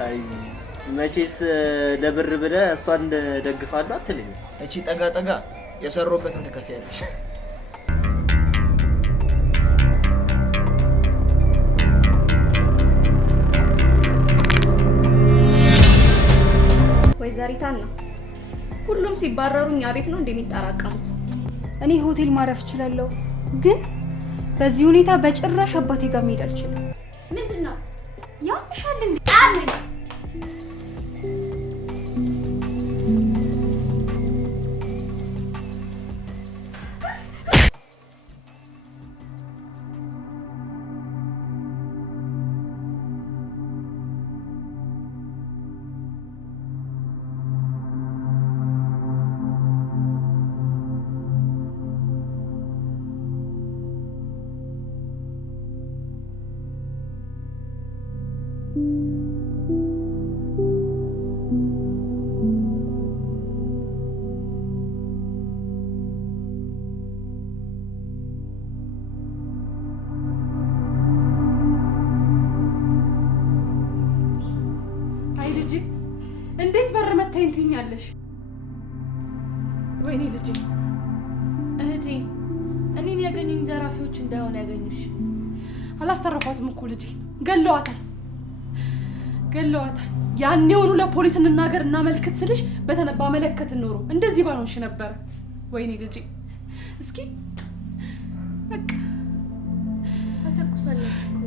አይ መቼስ ለብር ብለህ እሷን ደግፋለሁ አትልኝ። እቺ ጠጋ ጠጋ የሰሩበትን ተከፍያለሽ። ወይዘሪታን ነው ሁሉም ሲባረሩ እኛ ቤት ነው እንደሚጣራቀሙት። እኔ ሆቴል ማረፍ እችላለሁ፣ ግን በዚህ ሁኔታ በጭራሽ አባቴ ጋር መሄድ አልችልም። ምንድነው ያምሻል እንዴ? እንዴት በር መታኝ ትይኛለሽ? ወይኔ ልጄ፣ እህቴ፣ እኔን ያገኙኝ ዘራፊዎች እንዳይሆን ያገኙሽ። አላስተረፏትም እኮ ልጄ፣ ገለዋታል። ያኔውኑ ለፖሊስ እንናገር እናመልክት ስልሽ ባመለከትን ኖሮ እንደዚህ ባልሆንሽ ነበር። ወይኔ ልጄ፣ እስኪ በቃ ተተኩሳለች እኮ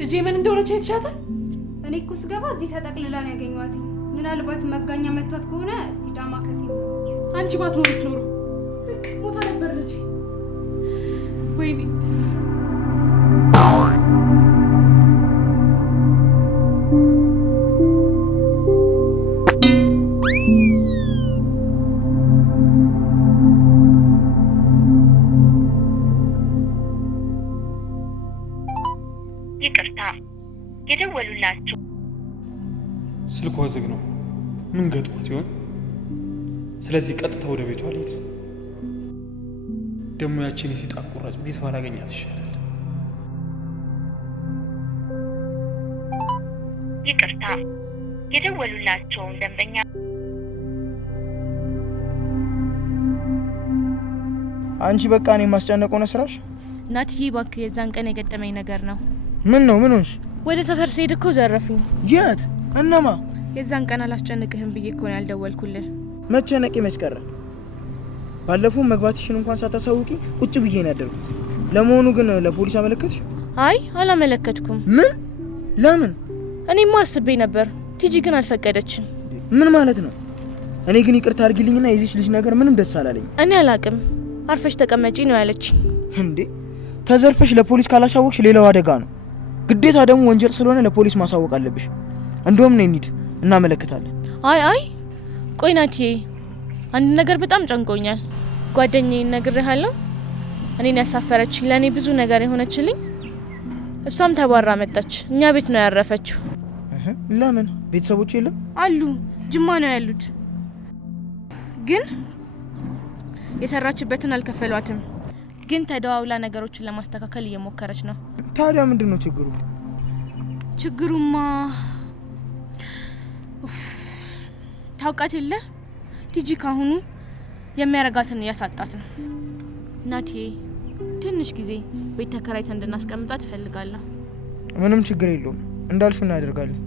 ልጄ። ምን እንደሆነች አይተሻታል? እኔ እኮ ስገባ እዚህ ተጠቅልላ ነው ያገኘኋት። ምናልባት መጋኛ መቷት ከሆነ እስቲ ዳማ ከሲ አንቺ ባትኖሪስ ኖሮ በቃ ሞታ ነበር ልጄ። ወይኔ ይቅርታ የደወሉላችሁ ስልኳ ዝግ ነው። ምን ገጥሟት ይሆን? ስለዚህ ቀጥታ ወደ ቤቷ ልሄድ። ደግሞ ያችን የሰይጣን ቁራጭ ቤት ባላገኛት ይሻላል። ይቅርታ የደወሉላችሁን ደንበኛ አንቺ በቃ እኔ ማስጨነቀው ነው ስራሽ። ናትዬ እባክህ የዛን ቀን የገጠመኝ ነገር ነው። ምን ነው? ምን ሆንሽ? ወደ ሰፈር ስሄድ እኮ ዘረፉኝ። የት? እነማ? የዛን ቀን አላስጨንቅህም ብዬ እኮ ነው ያልደወልኩልህ። መጨነቄ መች ቀረ? ባለፈው መግባትሽን እንኳን ሳታሳውቂ ቁጭ ብዬ ነው ያደርኩት። ለመሆኑ ግን ለፖሊስ አመለከትሽ? አይ አላመለከትኩም። ምን? ለምን? እኔማ አስቤ ነበር፣ ቲጂ ግን አልፈቀደችም። ምን ማለት ነው? እኔ ግን ይቅርታ አድርጊልኝና የዚች ልጅ ነገር ምንም ደስ አላለኝ። እኔ አላቅም፣ አርፈሽ ተቀመጪ ነው ያለች። እንዴ ተዘርፈሽ ለፖሊስ ካላሳወቅሽ ሌላው አደጋ ነው። ግዴታ ደግሞ ወንጀል ስለሆነ ለፖሊስ ማሳወቅ አለብሽ። እንደውም ነይ እንሂድ እናመለክታለን። አይ ቆይ ናትዬ፣ አንድ ነገር በጣም ጨንቆኛል። ጓደኛዬ ነግሬሃለሁ፣ እኔን ያሳፈረችኝ ለኔ ብዙ ነገር የሆነችልኝ እሷም ተባራ መጣች። እኛ ቤት ነው ያረፈችው። ለምን? ቤተሰቦች የለም አሉ፣ ጅማ ነው ያሉት። ግን የሰራችበትን አልከፈሏትም። ግን ተደዋውላ ነገሮችን ለማስተካከል እየሞከረች ነው። ታዲያ ምንድነው ችግሩ? ችግሩማ ታውቃት የለ ቲጂ ካሁኑ የሚያረጋትን እያሳጣት ነው። እናቴ ትንሽ ጊዜ ቤት ተከራይተን እንድናስቀምጣት እፈልጋለሁ። ምንም ችግር የለውም፣ እንዳልሽው እናደርጋለን።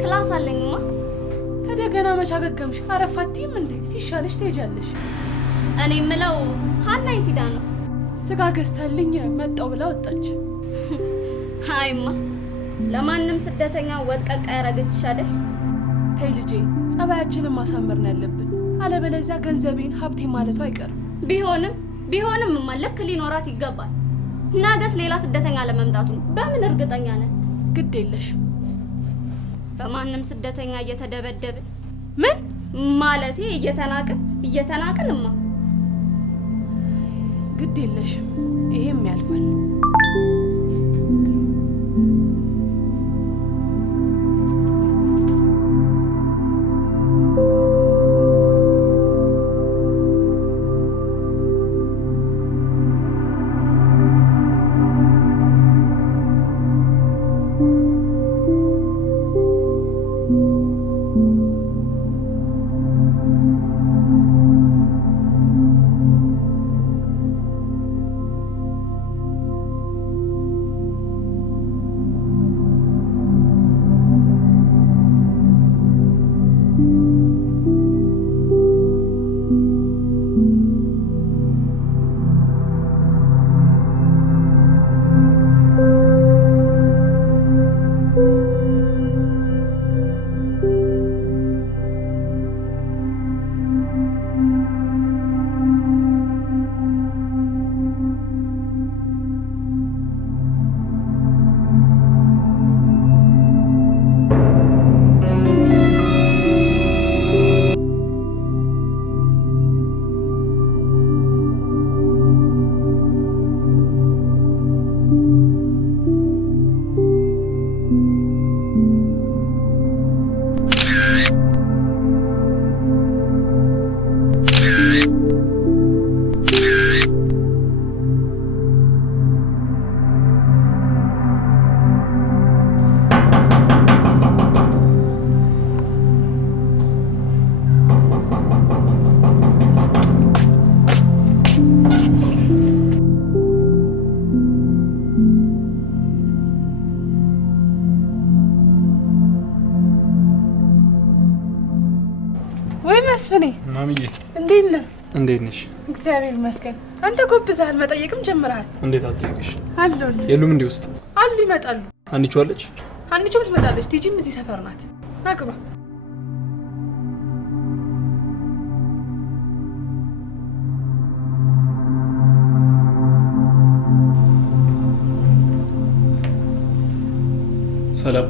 ክላስ አለኝማ። ታዲያ ገና መቻገገምሽ አረፋቲም እንዴ? ሲሻለሽ ትሄጃለሽ። እኔ የምለው ሀና የት ሄዳ ነው? ስጋ ገዝታልኝ መጣው ብላ ወጣች። ሃይማ ለማንም ስደተኛ ወጥ ቀቃ ያረገችሽ አይደል? ተይ ልጄ ጸባያችንን ማሳመር ነው ያለብን። አለበለዚያ ገንዘቤን ሀብቴ ማለቱ አይቀርም። ቢሆንም ማለክ ሊኖራት ይገባል። ነገስ ሌላ ስደተኛ ለመምጣቱ በምን እርግጠኛ ነን? ግድ የለሽ በማንም ስደተኛ እየተደበደብን ምን ማለቴ እየተናቅንማ ግድ የለሽም፣ ይሄም ያልፋል። መስፍኔ ማሚዬ እንዴት ነህ? እንዴት ነሽ? እግዚአብሔር ይመስገን። አንተ ጎብዘሃል፣ መጠየቅም ጀምረሃል። እንዴት አትጠይቅሽ? አለሁልህ። የሉም እንዴ ውስጥ አሉ፣ ይመጣሉ። አንቺ አለች? አንቺ ትመጣለች። ቲጂም እዚህ ሰፈር ናት። ናግባ። ሰላም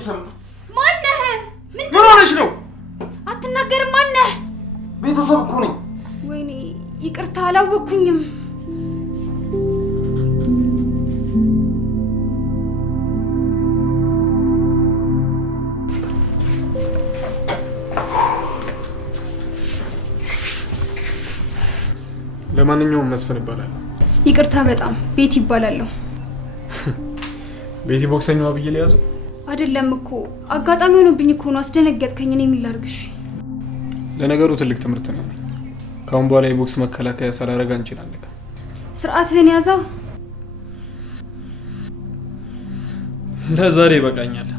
ስም ማነህ? ምን ሆነሽ ነው? አትናገርም? ማነህ? ቤተሰብ እኮ ነኝ። ወይኔ ይቅርታ አላወኩኝም። ለማንኛውም መስፍን ይባላል። ይቅርታ በጣም ቤት ይባላለሁ። ቤቲ ቦክሰኛዋ ብዬ ሊያዘው አይደለም እኮ አጋጣሚ ሆኖብኝ እኮ ነው። አስደነገጥከኝ። እኔ ምን ላድርግሽ? ለነገሩ ትልቅ ትምህርት ነው። ካሁን በኋላ የቦክስ መከላከያ ሳላረጋ እንችላለን። ስርዓትህን ያዘው። ለዛሬ ይበቃኛል።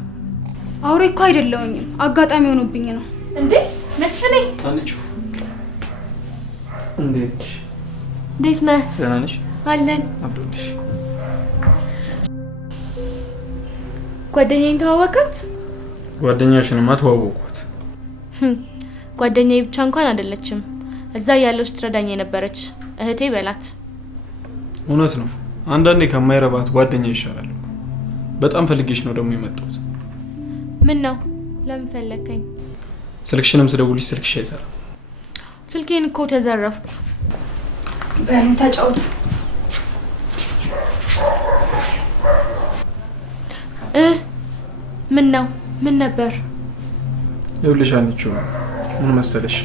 አውሬ እኮ አይደለሁኝም። አጋጣሚ ሆኖብኝ ነው። እንዴ መስፍኔ አንቺ እንዴት ነህ? ደህና ነሽ? አለን። አብዶልሽ ጓደኛዬን ተዋወቃት? ጓደኛሽንማ ተዋወቅኳት። ጓደኛዬ ብቻ እንኳን አይደለችም። እዛ ያለው ስትረዳኝ የነበረች እህቴ በላት። እውነት ነው። አንዳንዴ ከማይረባት ጓደኛ ይሻላል። በጣም ፈልጌሽ ነው ደግሞ የመጣሁት። ምን ነው? ለምን ፈለከኝ? ስልክሽንም ስደውልሽ ስልክሽ አይሰራም። ስልኬን እኮ ተዘረፍኩ። በሉ ተጫውቱ። ምን ነው? ምን ነበር? ይኸውልሽ አንቺ ምን መሰለሽ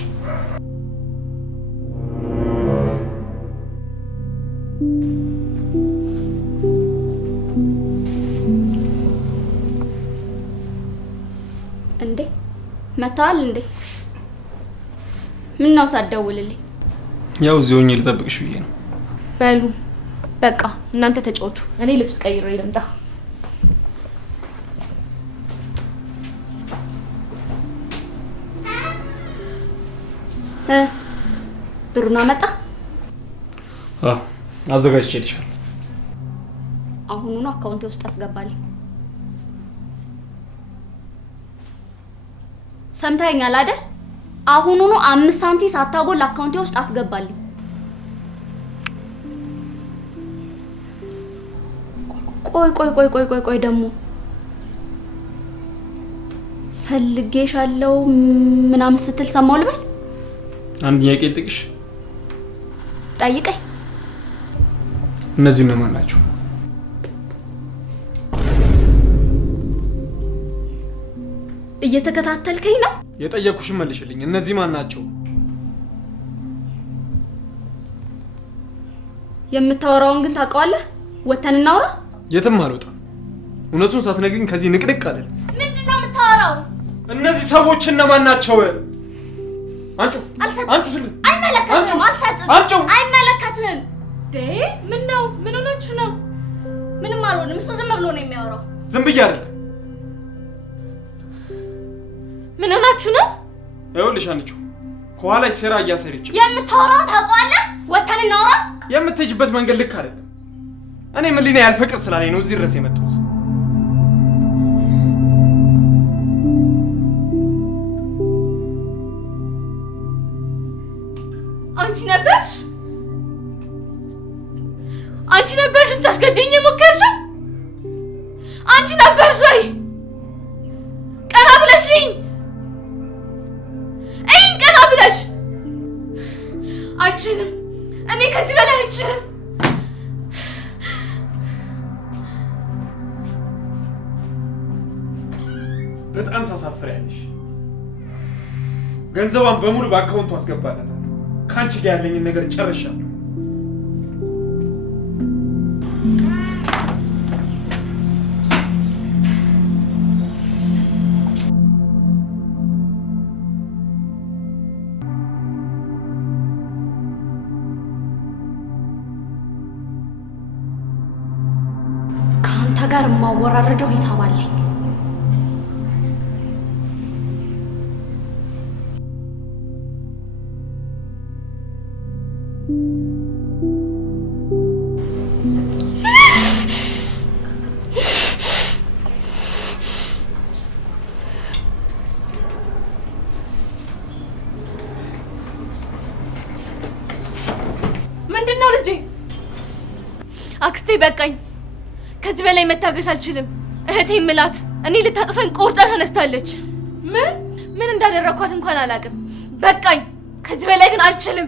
እንዴ መታል እንዴ? ምን ነው ሳትደውልልኝ? ያው እዚህ ሆኜ ልጠብቅሽ ብዬ ነው። በሉ በቃ እናንተ ተጫወቱ፣ እኔ ልብስ ቀይሬ ልምጣ። ብሩን አመጣ? አዘጋጅቼልሻለሁ። አሁኑኑ አካውንቴ ውስጥ አስገባልኝ። ሰምተኸኛል አይደል? አሁኑኑ 5 ሳንቲም ሳታጎል አካውንቴ ውስጥ አስገባልኝ። ቆይ ደግሞ ፈልጌሻለሁ ምናምን ስትል ሰማው ልበል? አንድ ጥያቄ ልጠይቅሽ። ጠይቀኝ። እነዚህ እነማን ናቸው? እየተከታተልከኝ ነው? የጠየኩሽን መልሽልኝ። እነዚህ ማን ናቸው? የምታወራውን ግን ታውቀዋለህ? ወተን እናውራ። የትም አልወጣም። እውነቱን ሳትነግሪኝ ከዚህ ንቅንቅ አይደል? ምንድነው የምታወራው? እነዚህ ሰዎች እነማን ናቸው? አንቺ ስል አይመለከትም። አልሰጥም። አይመለከትም። ምን ነው? ምን ሆናችሁ ነው? ምንም አልሆንም። እሱ ዝም ብሎ ነው የሚያወራው። ዝም ብዬ አይደል? ምን ሆናችሁ ነው? ይኸውልሽ አንቺ ከኋላሽ ሴራ እያሰረች የምታወራውን ታውቀዋለህ? ወተን እናውራ። የምትሄጂበት መንገድ ልክ አይደለም። እኔ ምን ሊና ያልፈቅድ ስላለኝ ነው እዚህ ድረስ የመጣሁት። አንቺ ነበርሽ እንታስገድኝ የሞከርሽው? አንቺ ነበርሽ ወይ? ቀና ብለሽኝ ቀና ብለሽ። አልችልም፣ እኔ ከዚህ በላይ አልችልም። በጣም ታሳፍሪያለሽ። ገንዘቧን በሙሉ በአካውንቱ አስገባላታለሁ። ከአንቺ ጋር ያለኝን ነገር ጨርሻለሁ። ከአንተ ጋር የማወራረደው ሂሳብ አለኝ። ምንድነው ልጄ? አክስቴ በቃኝ። ከዚህ በላይ መታገስ አልችልም። እህቴ ምላት እኔ ልታጠፈን ቆርጣ ተነስታለች። ምን እንዳደረኳት እንኳን አላውቅም። በቃኝ። ከዚህ በላይ ግን አልችልም።